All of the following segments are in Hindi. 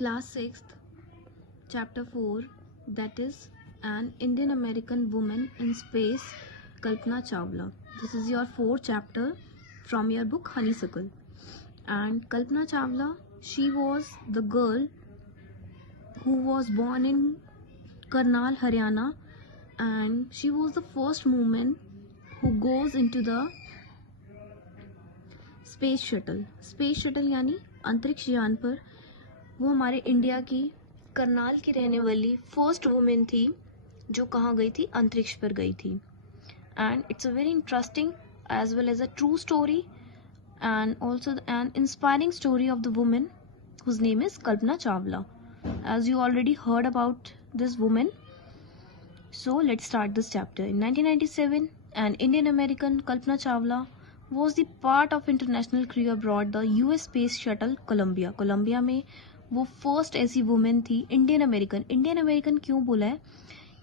Class 6th, Chapter 4, that is an Indian American woman in space, Kalpana Chawla. This is your 4th chapter from your book Honeysuckle. And Kalpana Chawla, she was the girl who was born in Karnal, Haryana, and she was the first woman who goes into the space shuttle यानी अंतरिक्ष यान पर वो हमारे इंडिया की करनाल की रहने वाली फर्स्ट वुमेन थी जो कहाँ गई थी, अंतरिक्ष पर गई थी. And it's a very interesting as well as a true story and also an inspiring story of the women whose name is Kalpana Chawla. As you already heard about this women, so let's start this chapter. In 1997, an Indian American, Kalpana Chawla, was the part of international crew aboard the US space shuttle Columbia. Columbia में वो फर्स्ट ऐसी वुमेन थी इंडियन अमेरिकन. इंडियन अमेरिकन क्यों बोला है?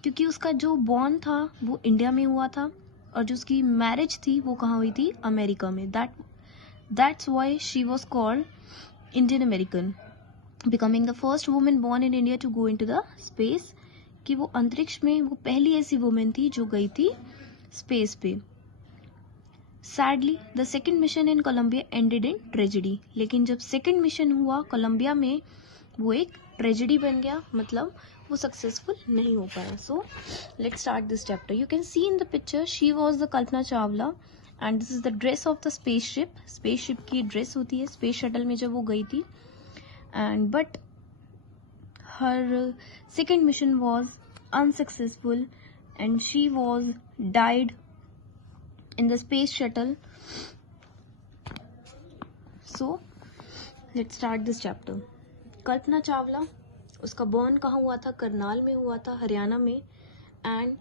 क्योंकि उसका जो बॉर्न था वो इंडिया में हुआ था और जो उसकी मैरिज थी वो कहाँ हुई थी, अमेरिका में. That's why she was called Indian American, becoming the first women born in India to go in to the space. कि वो अंतरिक्ष में वो पहली ऐसी वुमेन थी जो गई थी स्पेस पे. Sadly the second mission in Columbia ended in tragedy. लेकिन जब सेकेंड मिशन हुआ कोलंबिया में वो एक ट्रेजेडी बन गया, मतलब वो सक्सेसफुल नहीं हो पाया. So let's start this chapter. You can see in the picture she was the Kalpana Chawla and this is the dress of the spaceship. Spaceship की ड्रेस होती है स्पेस शटल में जब वो गई थी. And but her second mission was unsuccessful and she was died in the space shuttle. So let's start this chapter. Kalpana Chawla, उसका बॉर्न कहाँ हुआ था? करनाल में हुआ था, हरियाणा में. एंड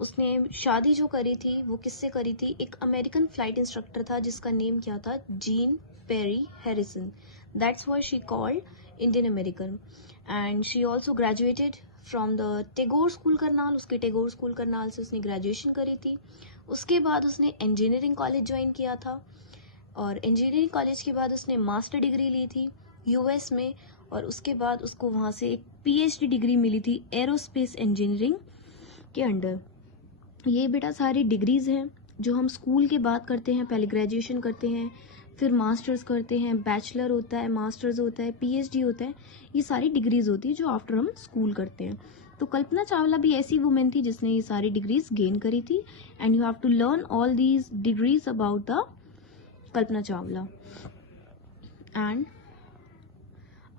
उसने शादी जो करी थी वो किससे करी थी? एक अमेरिकन फ्लाइट इंस्ट्रक्टर था जिसका नेम क्या था? Jean Pierre Harrison. That's why she called Indian American. And she also graduated from the Tagore school Karnal. उसके टेगोर स्कूल करनाल से उसने ग्रेजुएशन करी थी. उसके बाद उसने इंजीनियरिंग कॉलेज ज्वाइन किया था और इंजीनियरिंग कॉलेज के बाद उसने मास्टर डिग्री ली थी यूएस में. और उसके बाद उसको वहाँ से एक पीएचडी डिग्री मिली थी एरोस्पेस इंजीनियरिंग के अंडर. ये बेटा सारी डिग्रीज हैं जो हम स्कूल के बाद करते हैं. पहले ग्रेजुएशन करते हैं, फिर मास्टर्स करते हैं, बैचलर होता है, मास्टर्स होता है, पीएचडी होता है. ये सारी डिग्रीज होती है जो आफ्टर हम स्कूल करते हैं. तो कल्पना चावला भी ऐसी वुमेन थी जिसने ये सारी डिग्रीज गेन करी थी. And you have to learn all these degrees about the Kalpana Chawla. And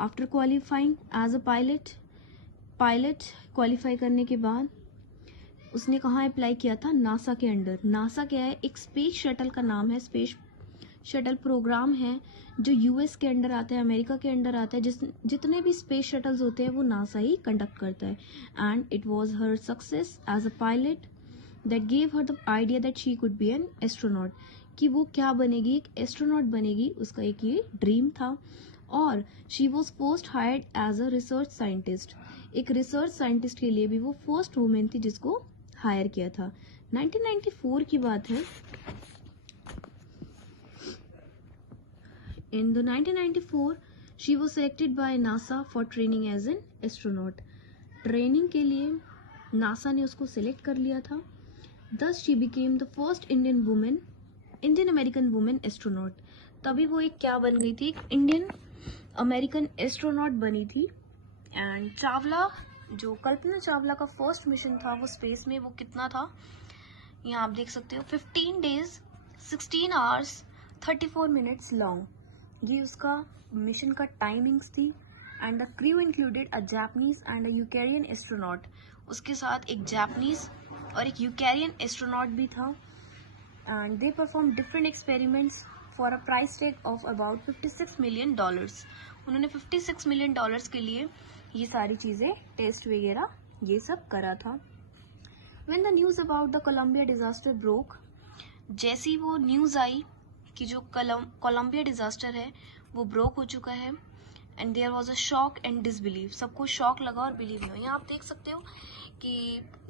after qualifying as a pilot qualify करने के बाद उसने कहाँ अप्लाई किया था? नासा के अंडर. नासा क्या है? एक स्पेस शटल का नाम है. स्पेस शटल प्रोग्राम है जो यूएस के अंडर आता है, अमेरिका के अंडर आता है. जितने भी स्पेस शटल्स होते हैं वो नासा ही कंडक्ट करता है. And it was her success as a pilot that gave her the idea that she could be an astronaut. कि वो क्या बनेगी? एक एस्ट्रोनॉट बनेगी. उसका एक ये ड्रीम था. और she was first hired as a research scientist. एक रिसर्च साइंटिस्ट के लिए भी वो फर्स्ट वुमेन थी जिसको हायर किया था. 1994 की बात है. In the 1994, she was selected by NASA for training as an astronaut. Training के लिए नासा ने उसको सिलेक्ट कर लिया था. Thus she became the first Indian American woman astronaut. तभी वो एक क्या बन गई थी? एक इंडियन अमेरिकन एस्ट्रोनॉट बनी थी. एंड चावला, जो कल्पना चावला का फर्स्ट मिशन था वो स्पेस में, वो कितना था? यहाँ आप देख सकते हो 15 days 16 hours 34 minutes लॉन्ग. ये उसका मिशन का टाइमिंग्स थी. And the crew included a Japanese and a Ukrainian astronaut. उसके साथ एक जापानीज और एक यूकेरियन एस्ट्रोनॉट भी था. And they perform different experiments for a price tag of about $56 million. उन्होंने $56 million के लिए ये सारी चीज़ें, टेस्ट वगैरह ये सब करा था. When the news about the Columbia disaster broke, जैसी वो न्यूज़ आई कि जो कोलंबिया डिजास्टर है वो ब्रोक हो चुका है. And there was a shock and disbelieve. सबको शॉक लगा और बिलीव नहीं. यहाँ आप देख सकते हो कि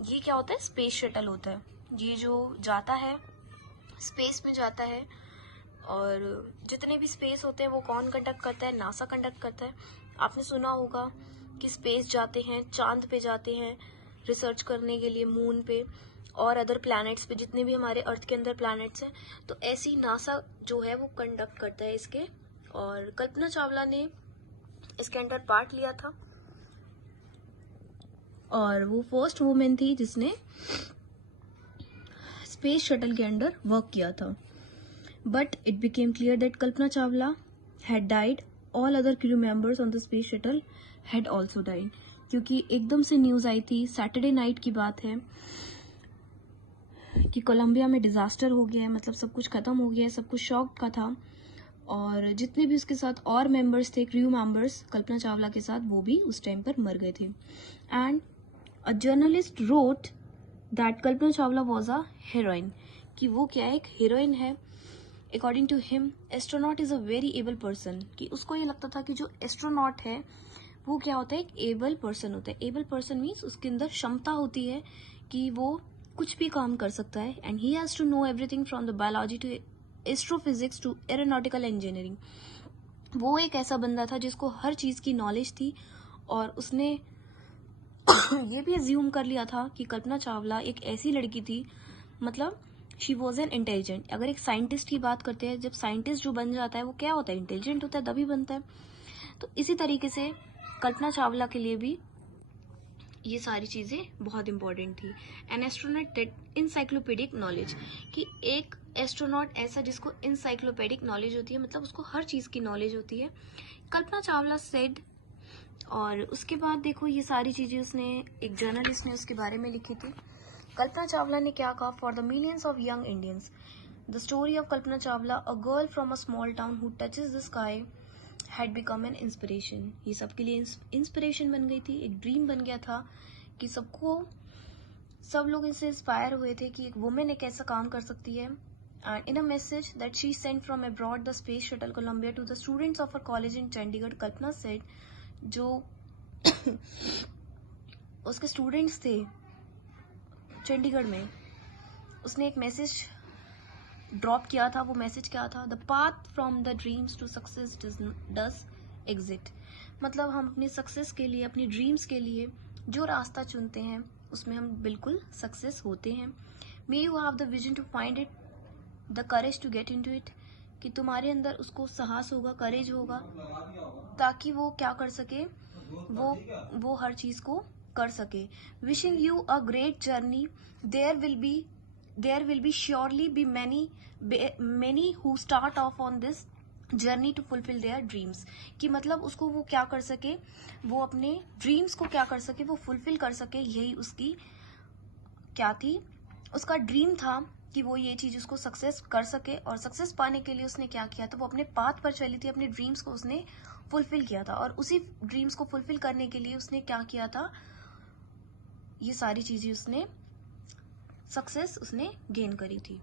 ये क्या होता है? स्पेस शटल होता है. ये जो जाता है स्पेस में जाता है. और जितने भी स्पेस होते हैं वो कौन कंडक्ट करता है? नासा कंडक्ट करता है. आपने सुना होगा कि स्पेस जाते हैं, चांद पे जाते हैं रिसर्च करने के लिए, मून पे और अदर प्लैनेट्स पे, जितने भी हमारे अर्थ के अंदर प्लैनेट्स हैं। तो ऐसी नासा जो है वो कंडक्ट करता है इसके, और कल्पना चावला ने इसके अंदर पार्ट लिया था और वो फर्स्ट वुमेन थी जिसने स्पेस शटल के अंदर वर्क किया था। But it became clear that Kalpana Chawla had died, all other crew members on the space shuttle had also died. क्योंकि एकदम से न्यूज आई थी, सैटरडे नाइट की बात है, कि कोलंबिया में डिजास्टर हो गया है, मतलब सब कुछ खत्म हो गया है, सब कुछ शॉक का था। और जितने भी उसके साथ और मेंबर्स थे, क्रू मेंबर्स कल्पना चावला के साथ, वो भी उस टाइम पर मर गए थे। And a journalist wrote that Kalpana Chawla was a heroine, कि वो क्या है, एक हीरोइन है। According to him, astronaut is a very able person, कि उसको ये लगता था कि जो एस्ट्रोनॉट है वो क्या होता है, एक एबल पर्सन होता है। एबल पर्सन मीन्स उसके अंदर क्षमता होती है कि वो कुछ भी काम कर सकता है। And he has to know everything from the biology to astrophysics to aeronautical engineering. वो एक ऐसा बंदा था जिसको हर चीज की नॉलेज थी, और उसने ये भी अज्यूम कर लिया था कि कल्पना चावला एक ऐसी लड़की थी, मतलब शी वॉज एन इंटेलिजेंट। अगर एक साइंटिस्ट की बात करते हैं, जब साइंटिस्ट जो बन जाता है वो क्या होता है, इंटेलिजेंट होता है, तभी बनता है। तो इसी तरीके से कल्पना चावला के लिए भी ये सारी चीजें बहुत इंपॉर्टेंट थी। एन एस्ट्रोनॉट दैट इंसाइक्लोपीडिक नॉलेज, कि एक एस्ट्रोनॉट ऐसा जिसको इंसाइक्लोपीडिक नॉलेज होती है, मतलब उसको हर चीज की नॉलेज होती है, कल्पना चावला सेड। और उसके बाद देखो ये सारी चीजें उसने, एक जर्नलिस्ट ने उसके बारे में लिखी थी। कल्पना चावला ने क्या कहा, for the millions of young Indians the story of Kalpana Chawla, a girl from a small town who touches the sky had become an inspiration. ये सबके लिए इंस्पिरेशन बन गई थी, एक ड्रीम बन गया था कि सब लोग इससे इंस्पायर हुए थे कि एक वुमेन एक ऐसा काम कर सकती है। And in a message that she sent from abroad the space shuttle Columbia to the students of her college in Chandigarh, Kalpana said, जो उसके स्टूडेंट्स थे चंडीगढ़ में, उसने एक मैसेज ड्रॉप किया था। वो मैसेज क्या था, the path from the dreams to success does exist. मतलब हम अपनी सक्सेस के लिए, अपनी ड्रीम्स के लिए जो रास्ता चुनते हैं उसमें हम बिल्कुल सक्सेस होते हैं। May you have the vision to find it, the courage to get into it, कि तुम्हारे अंदर उसको साहस होगा, करेज होगा, ताकि वो क्या कर सके, वो हर चीज को कर सके। Wishing you a great journey, there will be surely be many who start off on this journey to fulfil their dreams, कि मतलब उसको वो क्या कर सके, वो अपने ड्रीम्स को क्या कर सके, वो फुलफिल कर सके। यही उसकी क्या थी, उसका ड्रीम था कि वो ये चीज उसको सक्सेस कर सके। और सक्सेस पाने के लिए उसने क्या किया था, वो अपने पाथ पर चली थी, अपने ड्रीम्स को उसने फुलफिल किया था। और उसी ड्रीम्स को फुलफिल करने के लिए उसने क्या किया था, ये सारी चीजें उसने सक्सेस उसने गेन करी थी।